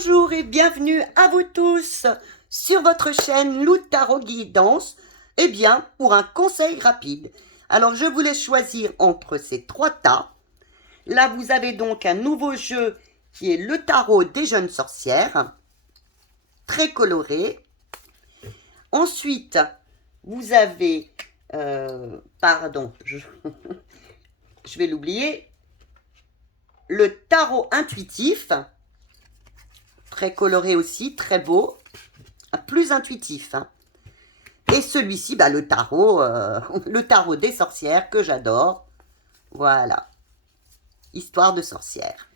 Bonjour et bienvenue à vous tous sur votre chaîne Lou Tarot Guidance, pour un conseil rapide. Alors je vous laisse choisir entre ces trois tas. Là vous avez donc un nouveau jeu qui est le tarot des jeunes sorcières, très coloré. Ensuite vous avez, je vais l'oublier, le tarot intuitif, très coloré aussi, très beau, plus intuitif. Et celui-ci, le tarot des sorcières que j'adore. Voilà, histoire de sorcières.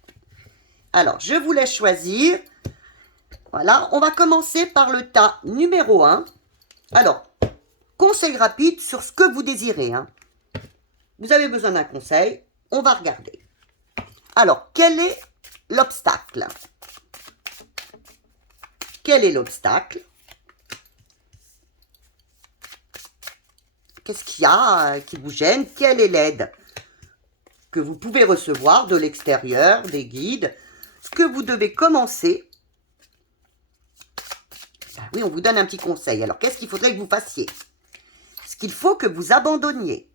Alors, je vous laisse choisir. Voilà, on va commencer par le tas numéro 1. Alors, conseil rapide sur ce que vous désirez. Vous avez besoin d'un conseil, on va regarder. Alors, quel est l'obstacle? Quel est l'obstacle? Qu'est-ce qu'il y a qui vous gêne? Quelle est l'aide que vous pouvez recevoir de l'extérieur, des guides? Ce que vous devez commencer. Oui, on vous donne un petit conseil. Alors, qu'est-ce qu'il faudrait que vous fassiez? Ce qu'il faut que vous abandonniez.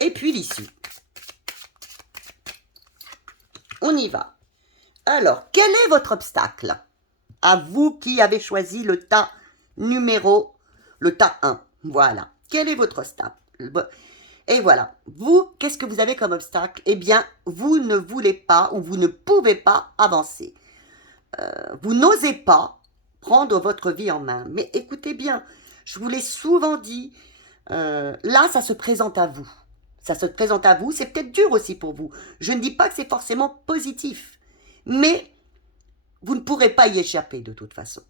Et puis l'issue. On y va. Alors, quel est votre obstacle? À vous qui avez choisi le tas le tas 1. Voilà. Quel est votre obstacle? Et voilà. Vous, qu'est-ce que vous avez comme obstacle? Eh bien, vous ne voulez pas ou vous ne pouvez pas avancer. Vous n'osez pas prendre votre vie en main. Mais écoutez bien, je vous l'ai souvent dit, là, ça se présente à vous. Ça se présente à vous, c'est peut-être dur aussi pour vous. Je ne dis pas que c'est forcément positif, mais vous ne pourrez pas y échapper de toute façon.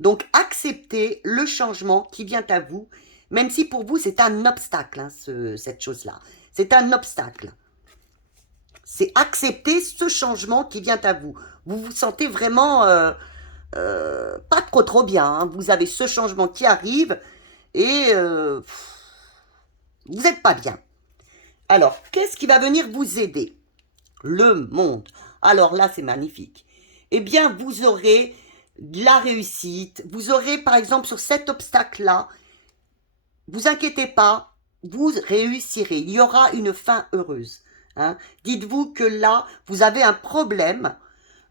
Donc, acceptez le changement qui vient à vous, même si pour vous, c'est un obstacle, cette chose-là. C'est un obstacle. C'est accepter ce changement qui vient à vous. Vous vous sentez vraiment pas trop bien. Vous avez ce changement qui arrive et vous n'êtes pas bien. Alors, qu'est-ce qui va venir vous aider? Le monde. Alors là, c'est magnifique. Eh bien, vous aurez de la réussite. Vous aurez, par exemple, sur cet obstacle-là, vous inquiétez pas, vous réussirez. Il y aura une fin heureuse. Dites-vous que là, vous avez un problème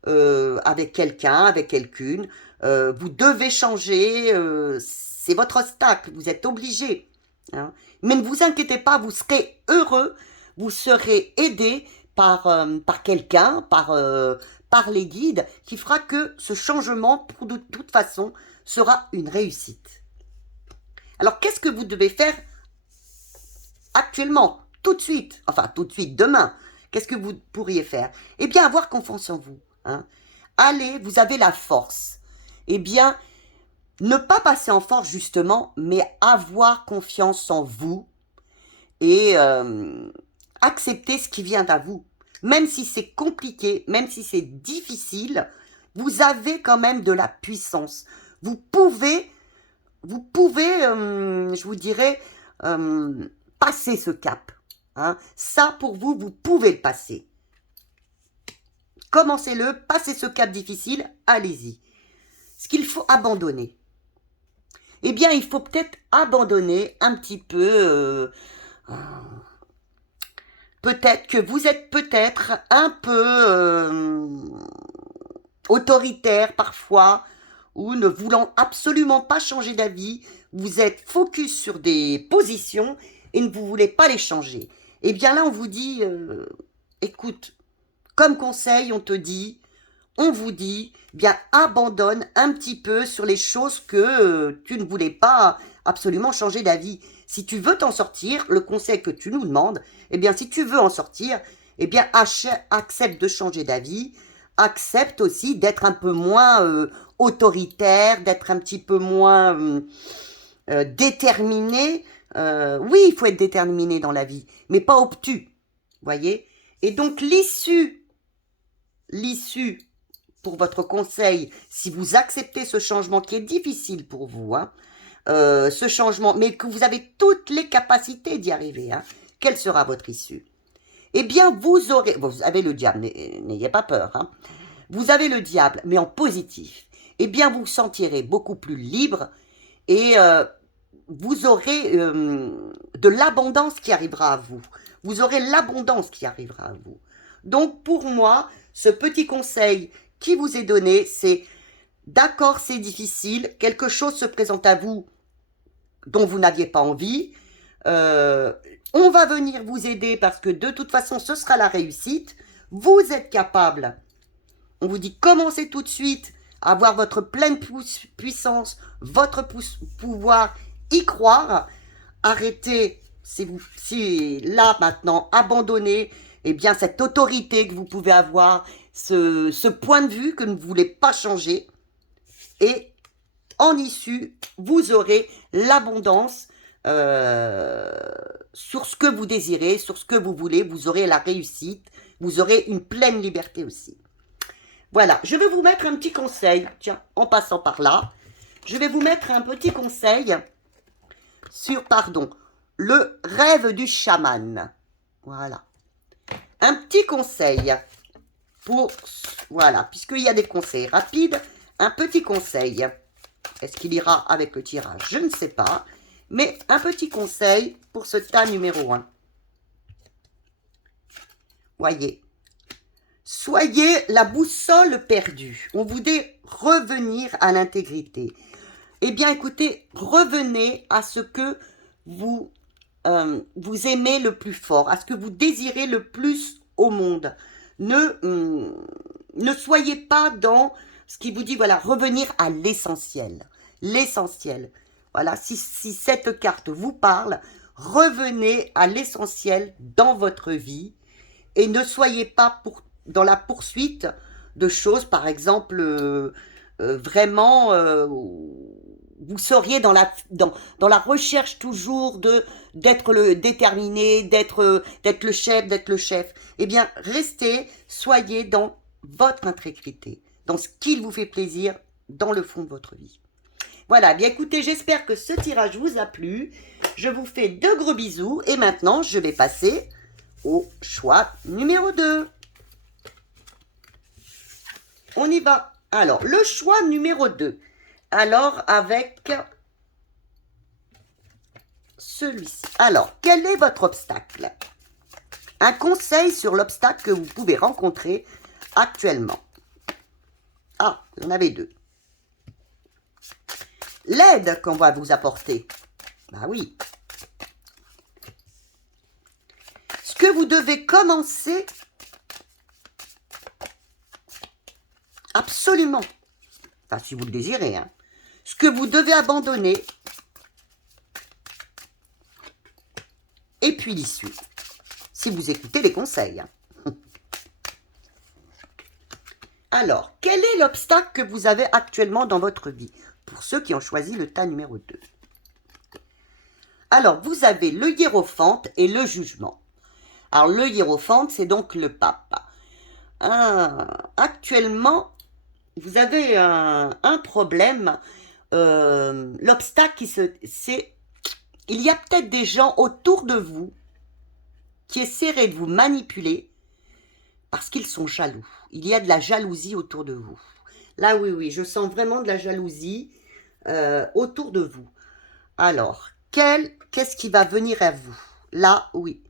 avec quelqu'un, avec quelqu'une. Vous devez changer. C'est votre obstacle. Vous êtes obligé. Mais ne vous inquiétez pas, vous serez heureux. Vous serez aidé par quelqu'un, par les guides, qui fera que ce changement, de toute façon, sera une réussite. Alors, qu'est-ce que vous devez faire actuellement, tout de suite, demain? Qu'est-ce que vous pourriez faire? Eh bien, avoir confiance en vous. Allez, vous avez la force. Eh bien, ne pas passer en force, justement, mais avoir confiance en vous et accepter ce qui vient à vous. Même si c'est compliqué, même si c'est difficile, vous avez quand même de la puissance. Vous pouvez, je vous dirais, passer ce cap. Ça, pour vous, vous pouvez le passer. Commencez-le, passez ce cap difficile, allez-y. Ce qu'il faut abandonner. Eh bien, il faut peut-être abandonner un petit peu... peut-être que vous êtes peut-être un peu autoritaire parfois, ou ne voulant absolument pas changer d'avis, vous êtes focus sur des positions et ne vous voulez pas les changer. Eh bien là, on vous dit, écoute, comme conseil, on vous dit, bien abandonne un petit peu sur les choses que tu ne voulais pas absolument changer d'avis. Si tu veux t'en sortir, le conseil que tu nous demandes, eh bien si tu veux en sortir, eh bien accepte de changer d'avis, accepte aussi d'être un peu moins autoritaire, d'être un petit peu moins déterminé. Oui, il faut être déterminé dans la vie, mais pas obtus, voyez. Et donc l'issue pour votre conseil, si vous acceptez ce changement qui est difficile pour vous, ce changement, mais que vous avez toutes les capacités d'y arriver, quelle sera votre issue? eh bien, vous avez le diable, n'ayez pas peur, hein. Vous avez le diable, mais en positif. Eh bien, vous vous sentirez beaucoup plus libre et vous aurez de l'abondance qui arrivera à vous. Vous aurez l'abondance qui arrivera à vous. Donc, pour moi, ce petit conseil qui vous est donné, c'est d'accord, c'est difficile, quelque chose se présente à vous dont vous n'aviez pas envie. On va venir vous aider parce que de toute façon, ce sera la réussite. Vous êtes capable. On vous dit commencez tout de suite à avoir votre pleine puissance, votre pouvoir, y croire. Arrêtez, si là maintenant, abandonnez eh bien, cette autorité que vous pouvez avoir, ce point de vue que vous ne voulez pas changer. Et en issue, vous aurez l'abondance sur ce que vous désirez, sur ce que vous voulez. Vous aurez la réussite, vous aurez une pleine liberté aussi. Voilà, je vais vous mettre un petit conseil, tiens, en passant par là, je vais vous mettre un petit conseil sur, le rêve du chaman. Voilà. Un petit conseil pour, voilà, puisqu'il y a des conseils rapides, un petit conseil. Est-ce qu'il ira avec le tirage? Je ne sais pas, mais un petit conseil pour ce tas numéro 1. Voyez. Soyez la boussole perdue. On vous dit revenir à l'intégrité. Eh bien, écoutez, revenez à ce que vous aimez le plus fort, à ce que vous désirez le plus au monde. Ne soyez pas dans ce qui vous dit, voilà, revenir à l'essentiel. L'essentiel. Voilà, si cette carte vous parle, revenez à l'essentiel dans votre vie et ne soyez pas dans la poursuite de choses, par exemple, vraiment, vous seriez dans la recherche toujours d'être le déterminé, d'être le chef. Eh bien, restez, soyez dans votre intégrité, dans ce qui vous fait plaisir, dans le fond de votre vie. Voilà, bien écoutez, j'espère que ce tirage vous a plu. Je vous fais de gros bisous et maintenant, je vais passer au choix numéro 2. On y va. Alors, le choix numéro 2. Alors, avec celui-ci. Alors, quel est votre obstacle? Un conseil sur l'obstacle que vous pouvez rencontrer actuellement. Ah, il y en avait 2. L'aide qu'on va vous apporter. Bah oui. Ce que vous devez commencer absolument. Enfin, si vous le désirez. Hein. Ce que vous devez abandonner. Et puis l'issue. Si vous écoutez les conseils. Hein. Alors, quel est l'obstacle que vous avez actuellement dans votre vie? Pour ceux qui ont choisi le tas numéro 2. Alors, vous avez le hiérophante et le jugement. Alors, le hiérophante, c'est donc le pape. Actuellement, vous avez un problème. L'obstacle, c'est... Il y a peut-être des gens autour de vous qui essaieraient de vous manipuler parce qu'ils sont jaloux. Il y a de la jalousie autour de vous. Là, oui, je sens vraiment de la jalousie autour de vous. Alors, qu'est-ce qui va venir à vous? Là, oui,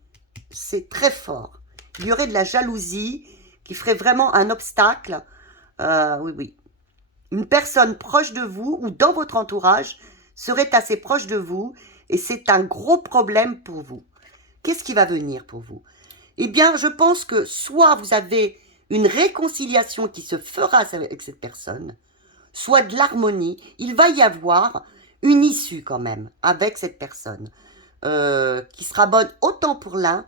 c'est très fort. Il y aurait de la jalousie qui ferait vraiment un obstacle. Oui. Une personne proche de vous ou dans votre entourage serait assez proche de vous et c'est un gros problème pour vous. Qu'est-ce qui va venir pour vous? Eh bien, je pense que soit vous avez une réconciliation qui se fera avec cette personne, soit de l'harmonie. Il va y avoir une issue quand même avec cette personne qui sera bonne autant pour l'un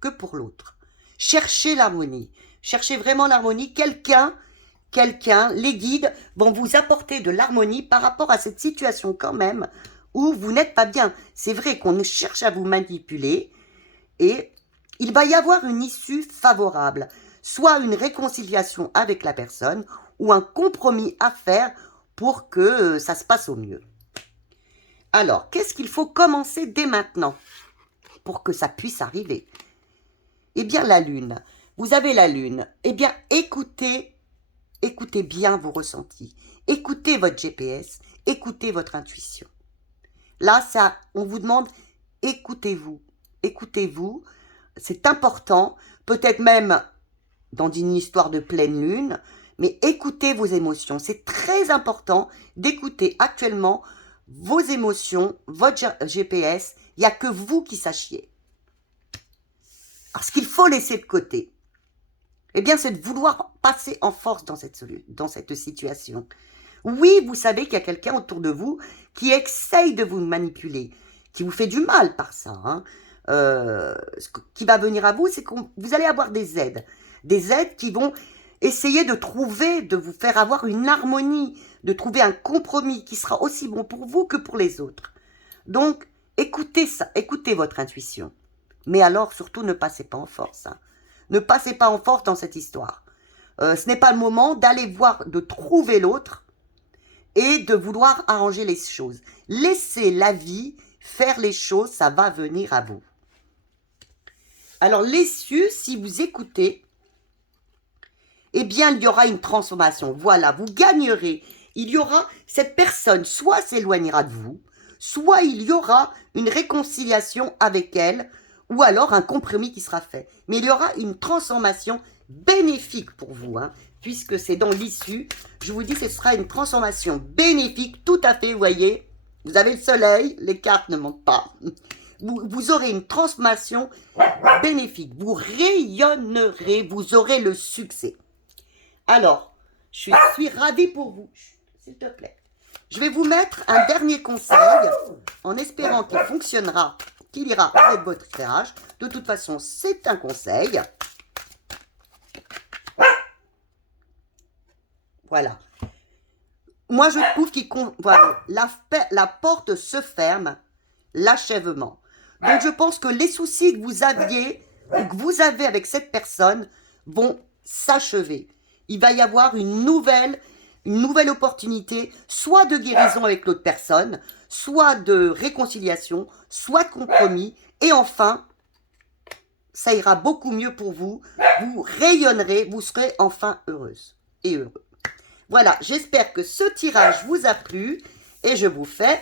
que pour l'autre. Cherchez l'harmonie. Cherchez vraiment l'harmonie. Quelqu'un, les guides vont vous apporter de l'harmonie par rapport à cette situation quand même où vous n'êtes pas bien. C'est vrai qu'on cherche à vous manipuler et il va y avoir une issue favorable. Soit une réconciliation avec la personne ou un compromis à faire pour que ça se passe au mieux. Alors, qu'est-ce qu'il faut commencer dès maintenant pour que ça puisse arriver? Eh bien, la Lune, vous avez la Lune. Eh bien, écoutez bien vos ressentis. Écoutez votre GPS, écoutez votre intuition. Là, ça, on vous demande, écoutez-vous. Écoutez-vous, c'est important, peut-être même dans une histoire de pleine lune, mais écoutez vos émotions. C'est très important d'écouter actuellement vos émotions, votre GPS. Il n'y a que vous qui sachiez. Alors, ce qu'il faut laisser de côté, eh bien, c'est de vouloir passer en force dans cette situation. Oui, vous savez qu'il y a quelqu'un autour de vous qui essaye de vous manipuler, qui vous fait du mal par ça. Hein. Ce qui va venir à vous, c'est que vous allez avoir des aides qui vont essayer de vous faire avoir une harmonie, de trouver un compromis qui sera aussi bon pour vous que pour les autres. Donc, écoutez ça, écoutez votre intuition. Mais alors, surtout, ne passez pas en force. Hein. Ne passez pas en force dans cette histoire. Ce n'est pas le moment d'aller voir, de trouver l'autre et de vouloir arranger les choses. Laissez la vie faire les choses, ça va venir à vous. Alors, les cieux, si vous écoutez, eh bien, il y aura une transformation. Voilà, vous gagnerez. Il y aura, cette personne soit s'éloignera de vous, soit il y aura une réconciliation avec elle, ou alors un compromis qui sera fait. Mais il y aura une transformation bénéfique pour vous, hein, puisque c'est dans l'issue. Je vous dis, ce sera une transformation bénéfique, tout à fait, vous voyez. Vous avez le soleil, les cartes ne mentent pas. Vous aurez une transformation bénéfique. Vous rayonnerez, vous aurez le succès. Alors, je suis ravie pour vous, s'il te plaît. Je vais vous mettre un dernier conseil, en espérant qu'il fonctionnera, qu'il ira avec votre tirage. De toute façon, c'est un conseil. Voilà. Moi, je trouve voilà, la porte se ferme, l'achèvement. Donc, je pense que les soucis que vous aviez, ou que vous avez avec cette personne, vont s'achever. Il va y avoir une nouvelle opportunité, soit de guérison avec l'autre personne, soit de réconciliation, soit de compromis. Et enfin, ça ira beaucoup mieux pour vous. Vous rayonnerez, vous serez enfin heureuse et heureux. Voilà, j'espère que ce tirage vous a plu. Et je vous fais,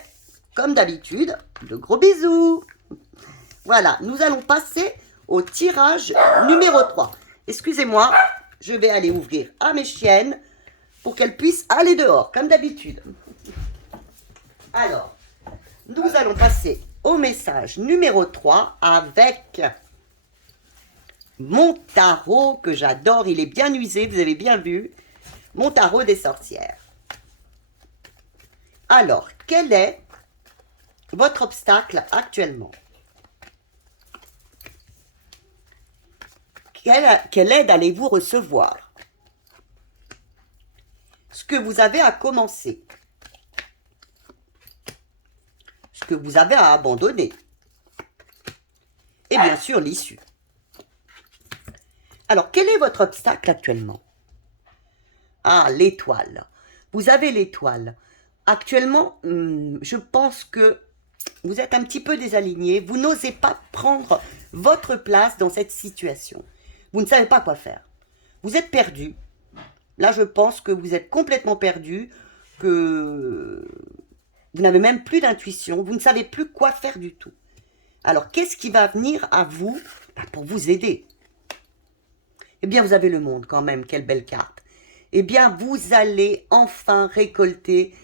comme d'habitude, de gros bisous. Voilà, nous allons passer au tirage numéro 3. Excusez-moi, je vais aller ouvrir à mes chiennes pour qu'elles puissent aller dehors, comme d'habitude. Alors, nous allons passer au message numéro 3 avec mon tarot que j'adore. Il est bien usé, vous avez bien vu. Mon tarot des sorcières. Alors, quel est votre obstacle actuellement? Quelle aide allez-vous recevoir? Ce que vous avez à commencer. Ce que vous avez à abandonner. Et bien sûr, l'issue. Alors, quel est votre obstacle actuellement? Ah, l'étoile. Vous avez l'étoile. Actuellement, je pense que vous êtes un petit peu désaligné. Vous n'osez pas prendre votre place dans cette situation. Vous ne savez pas quoi faire. Vous êtes perdu. Là, je pense que vous êtes complètement perdu, que vous n'avez même plus d'intuition, vous ne savez plus quoi faire du tout. Alors, qu'est-ce qui va venir à vous pour vous aider? Eh bien, vous avez le monde quand même, quelle belle carte. Eh bien, vous allez enfin récolter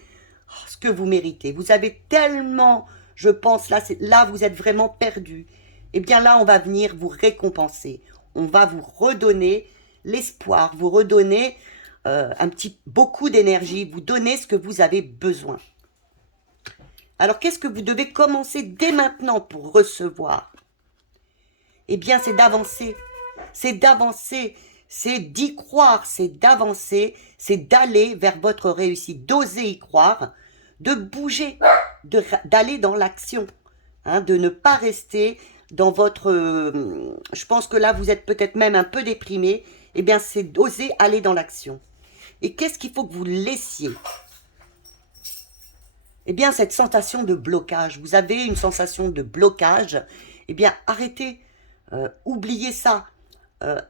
ce que vous méritez. Vous avez tellement, je pense, là vous êtes vraiment perdu. Eh bien, là, on va venir vous récompenser. On va vous redonner l'espoir, vous redonner beaucoup d'énergie, vous donner ce que vous avez besoin. Alors, qu'est-ce que vous devez commencer dès maintenant pour recevoir? Eh bien, c'est d'avancer. C'est d'avancer. C'est d'y croire. C'est d'avancer. C'est d'aller vers votre réussite. D'oser y croire. De bouger. D'aller dans l'action. Hein, de ne pas rester dans votre... je pense que là, vous êtes peut-être même un peu déprimé. Eh bien, c'est d'oser aller dans l'action. Et qu'est-ce qu'il faut que vous laissiez? Eh bien, cette sensation de blocage, vous avez une sensation de blocage, eh bien, arrêtez, oubliez ça.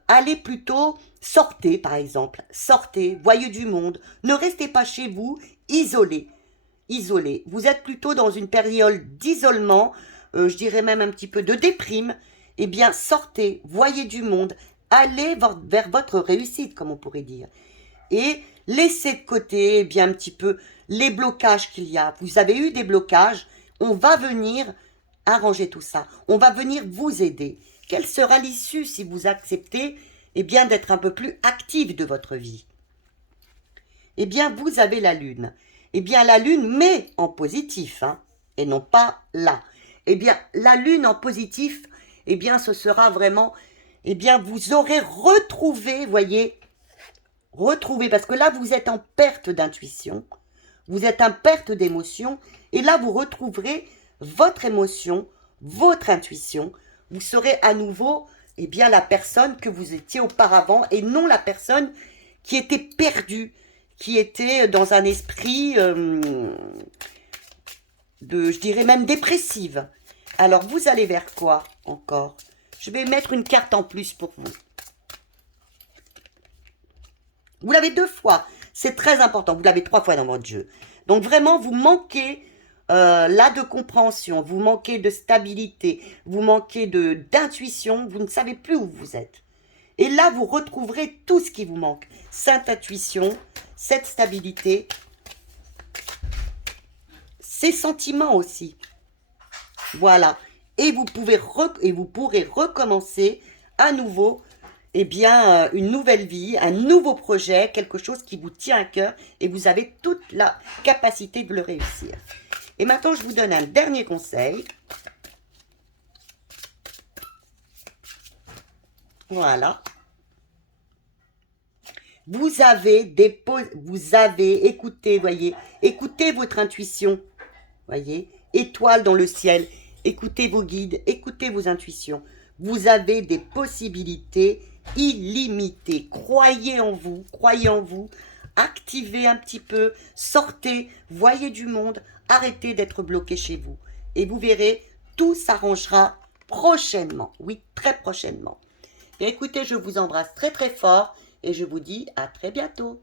allez plutôt, sortez par exemple, sortez, voyez du monde, ne restez pas chez vous, isolés. Isolés. Vous êtes plutôt dans une période d'isolement, je dirais même un petit peu de déprime. Eh bien, sortez, voyez du monde, allez vers votre réussite, comme on pourrait dire. Et laissez de côté, eh bien, un petit peu les blocages qu'il y a. Vous avez eu des blocages, on va venir arranger tout ça. On va venir vous aider. Quelle sera l'issue si vous acceptez, eh bien, d'être un peu plus actif de votre vie? Eh bien, vous avez la lune. Eh bien, la lune, mais en positif, hein, et non pas là. Eh bien, la lune en positif, eh bien, ce sera vraiment, eh bien, vous aurez retrouvé, voyez, retrouvé, parce que là, vous êtes en perte d'intuition, vous êtes en perte d'émotion, et là, vous retrouverez votre émotion, votre intuition, vous serez à nouveau, eh bien, la personne que vous étiez auparavant, et non la personne qui était perdue, qui était dans un esprit je dirais même dépressive. Alors, vous allez vers quoi encore? Je vais mettre une carte en plus pour vous. Vous l'avez 2 fois. C'est très important. Vous l'avez 3 fois dans votre jeu. Donc, vraiment, vous manquez là de compréhension. Vous manquez de stabilité. Vous manquez d'intuition. Vous ne savez plus où vous êtes. Et là, vous retrouverez tout ce qui vous manque. Cette intuition, cette stabilité, ces sentiments aussi. Voilà. Et vous pourrez recommencer à nouveau, eh bien, une nouvelle vie, un nouveau projet, quelque chose qui vous tient à cœur et vous avez toute la capacité de le réussir. Et maintenant, je vous donne un dernier conseil. Voilà. Vous avez écouté, voyez, écoutez votre intuition, voyez, étoile dans le ciel, écoutez vos guides, écoutez vos intuitions. Vous avez des possibilités illimitées. Croyez en vous, activez un petit peu, sortez, voyez du monde, arrêtez d'être bloqué chez vous. Et vous verrez, tout s'arrangera prochainement, oui, très prochainement. Et écoutez, je vous embrasse très très fort et je vous dis à très bientôt.